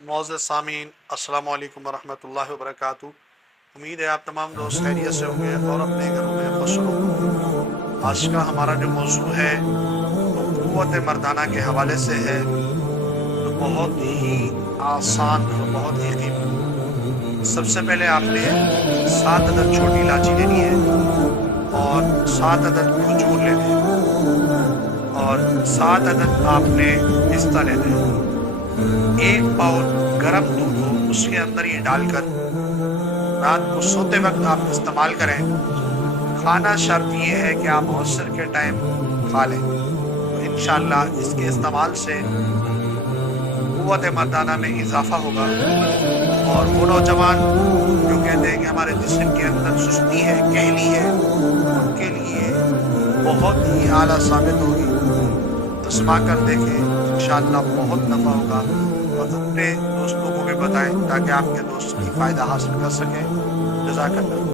معزز سامعین، السلام علیکم ورحمۃ اللہ وبرکاتہ۔ امید ہے آپ تمام دوست خیریت سے ہوں گے اور اپنے گھروں میں مصروف ہوں گے۔ آج کا ہمارا جو موضوع ہے وہ قوت مردانہ کے حوالے سے ہے، جو بہت ہی آسان اور بہت ہی قیمتی۔ سب سے پہلے آپ نے 7 عدد چھوٹی الائچی لینی ہے اور 7 عدد کھجور لینے ہیں اور 7 عدد آپ نے پستہ لینے ہیں۔ 1 باؤل گرم دودھ ہو، اس کے اندر یہ ڈال کر رات کو سوتے وقت آپ استعمال کریں۔ کھانا شرط یہ ہے کہ آپ عصر کے ٹائم کھا لیں، تو انشاءاللہ اس کے استعمال سے قوت مردانہ میں اضافہ ہوگا۔ اور وہ نوجوان جو کہتے ہیں کہ ہمارے جسم کے اندر سستی ہے، کہلی ہے، ان کے لیے بہت ہی اعلیٰ ثابت ہوگی۔ آزما کر دیکھیں، انشاءاللہ بہت نفع ہوگا، اور اپنے دوستوں کو بھی بتائیں تاکہ آپ کے دوست بھی فائدہ حاصل کر سکیں۔ جزاک اللہ۔